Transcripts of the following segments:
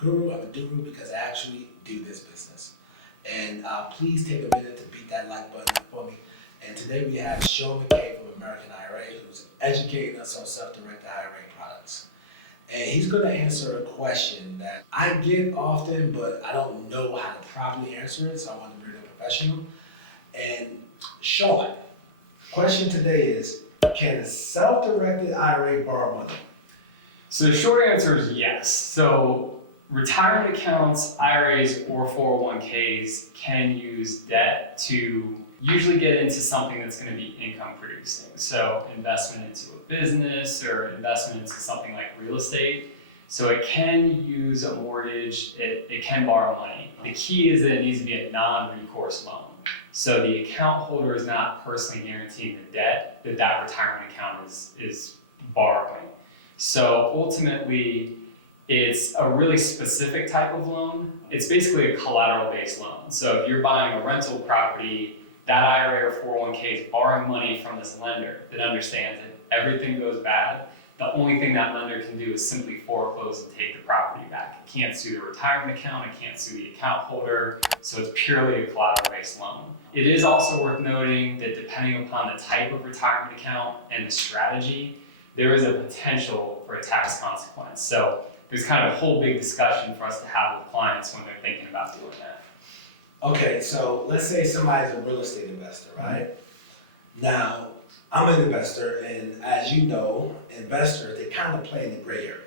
guru, I'm a Doru because I actually do this business. And please take a minute to beat that like button for me. And today we have Sean McKay from American IRA, who's educating us on self-directed IRA products. And he's going to answer a question that I get often, but I don't know how to properly answer it, so I want to bring a professional. And Sean, question today is, can a self-directed IRA borrow money? So the short answer is yes. So retirement accounts, IRAs, or 401ks can use debt to usually get into something that's going to be income producing. So investment into a business or investment into something like real estate. So it can use a mortgage, it can borrow money. The key is that it needs to be a non-recourse loan. So the account holder is not personally guaranteeing the debt that retirement account is borrowing. So ultimately, it's a really specific type of loan. It's basically a collateral-based loan. So if you're buying a rental property, that IRA or 401k is borrowing money from this lender that understands that everything goes bad. The only thing that lender can do is simply foreclose and take the property back. It can't sue the retirement account, it can't sue the account holder, so it's purely a collateral-based loan. It is also worth noting that depending upon the type of retirement account and the strategy, there is a potential for a tax consequence. So there's kind of a whole big discussion for us to have with clients when they're thinking about doing that. Okay, so let's say somebody's a real estate investor, right? Now, I'm an investor, and as you know, investors, they kind of play in the gray area,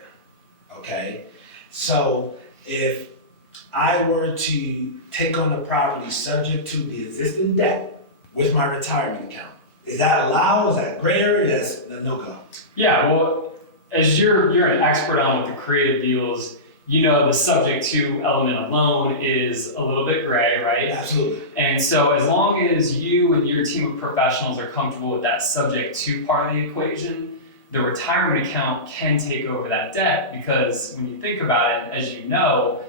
okay? So if I were to take on the property subject to the existing debt with my retirement account, is that allowed? Is that gray area? That's a no-go. Yeah, well, as you're an expert on with the creative deals, you know the subject to element alone is a little bit gray, right? Absolutely. And so as long as you and your team of professionals are comfortable with that subject to part of the equation, the retirement account can take over that debt, because when you think about it, as you know,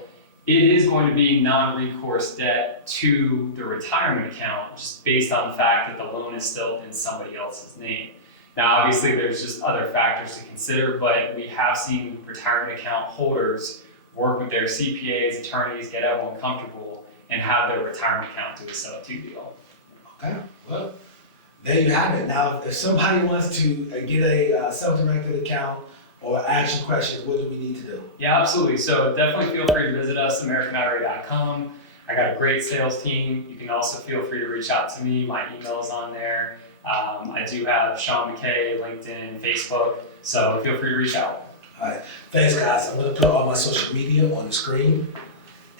it is going to be non-recourse debt to the retirement account just based on the fact that the loan is still in somebody else's name. Now, obviously, there's just other factors to consider, but we have seen retirement account holders work with their CPAs, attorneys, get everyone comfortable, and have their retirement account do a sub-2 deal. Okay, well, there you have it. Now, if somebody wants to get a self-directed account or ask you questions, what do we need to do? Yeah, absolutely. So definitely feel free to visit us, AmericanIRA.com. I got a great sales team. You can also feel free to reach out to me. My email is on there. I do have Sean McKay, LinkedIn, Facebook, so feel free to reach out. All right, thanks guys. I'm gonna put all my social media on the screen,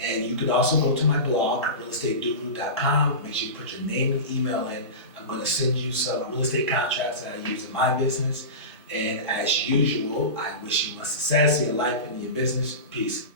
and you can also go to my blog, RealEstateDoru.com. Make sure you put your name and email in. I'm gonna send you some real estate contracts that I use in my business. And as usual, I wish you much success in your life and in your business. Peace.